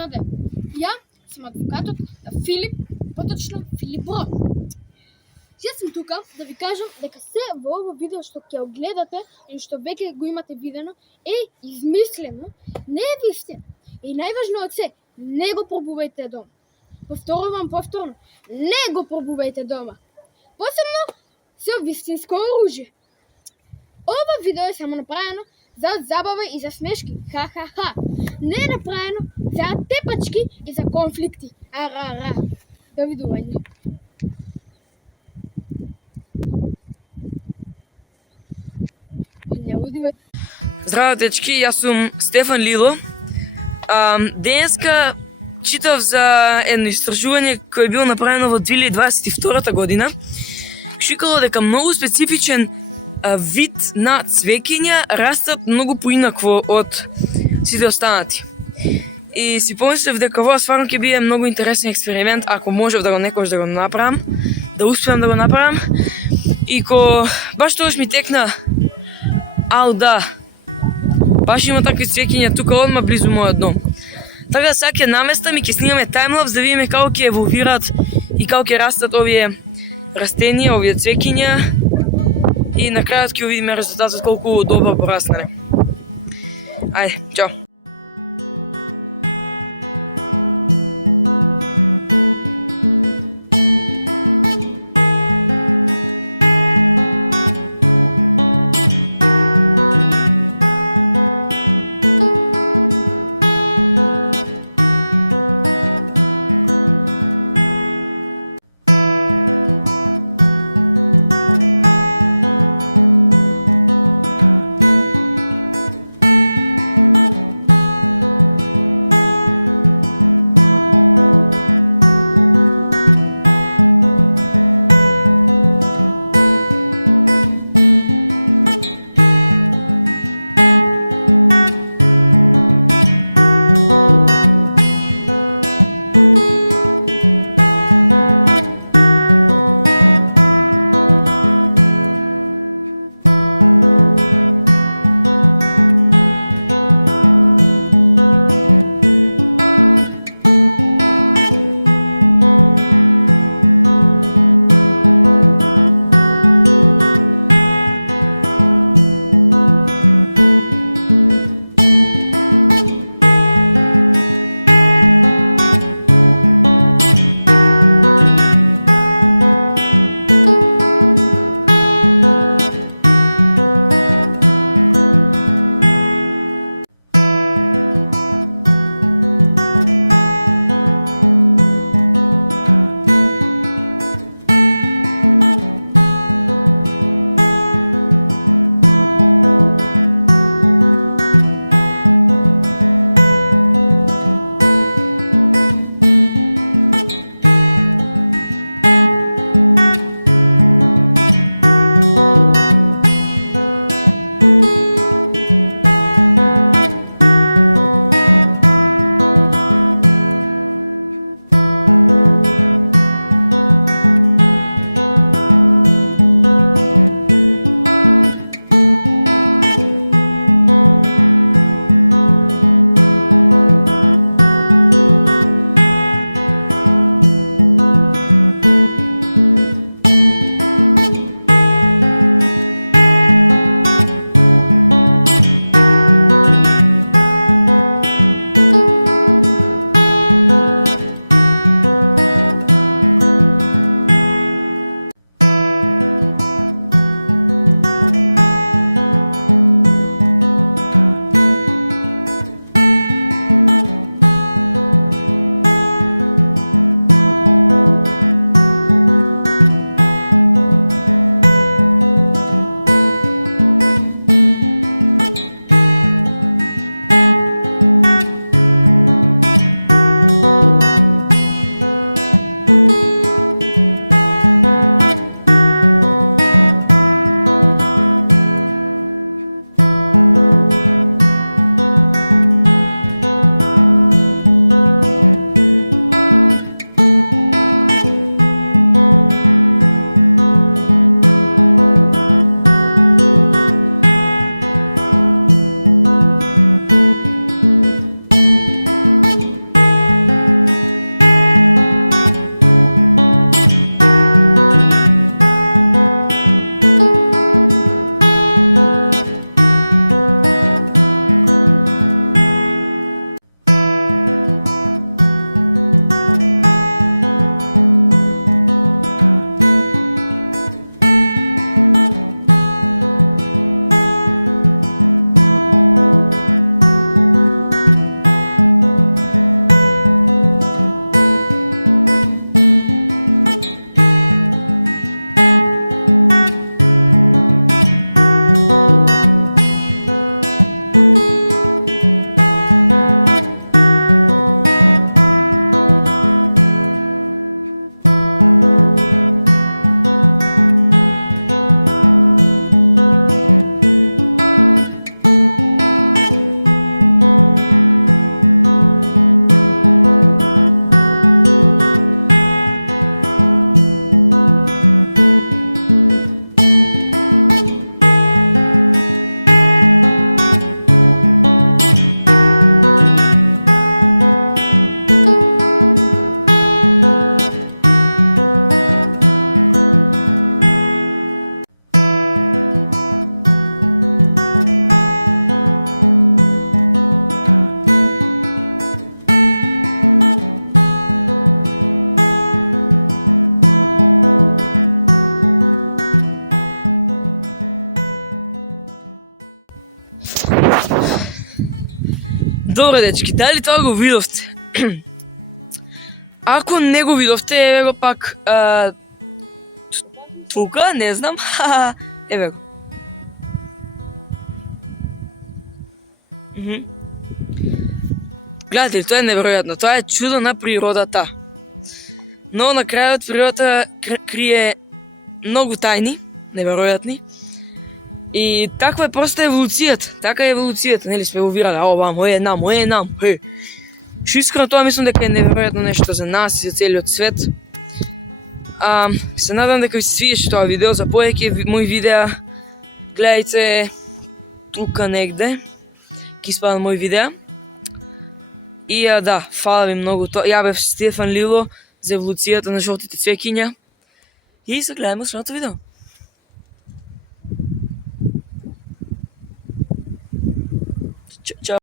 Ја сум адвокатот на Филип, поточно Филип Брон. Јас сум тука да ви кажам дека се во ово видео што ќе гледате и што веќе го имате видено е измислено, не е вистина. И најважно од се, не го пробувајте дома. Повторно, не го пробувајте дома. Посебно со вистинско оружје. Ова видео е само направено за забава и за смешки. Ха-ха-ха. Не е направено за тепачки и за конфликти. Ара-ара. Довидување. Здраво, дечки, јас сум Стефан Лило. Денеска читав за едно истражување кое било направено во 2022 година. Шикало дека многу специфичен вид на цвеќиња растат многу поинакво од сите останати. И си помислив дека ова стварно ќе биде многу интересен експеримент ако можев да го некојаш да го направам, да успеам да го направам. И ко баш тогаш ми текна, да, баш има такви цвеќиња тука одма близу мојот дом. Така сега ќе наместам и ќе снимаме таймлапс да видиме како ќе еволвираат и како ќе растат овие растенија, овие цвеќиња. И на крајот ќе видиме резултатот колку добро пораснале. Ајде, чао! Добро, дечки, дали тоа го видовте? Ако не го видовте, еве го пак тука, не знам, еве го. Гледате ли, тоа е неверојатно, тоа е чудо на природата. Но на крајот природата крие многу тајни, неверојатни. И таква е просто еволуцијата, така е еволуцијата, нели сме го вирале, ова мој е нам, Што искрено тоа мислам дека е неверојатно нешто за нас и за целиот свет. Се надам дека ви се свиеше тоа видео, за повеќе мои видеа гледајте тука негде, ќе испадат мои видеа. И да, фала ви многу. Ја бев Стефан Лило за еволуцијата на жолтите цвеќиња и се гледаме во следното видео.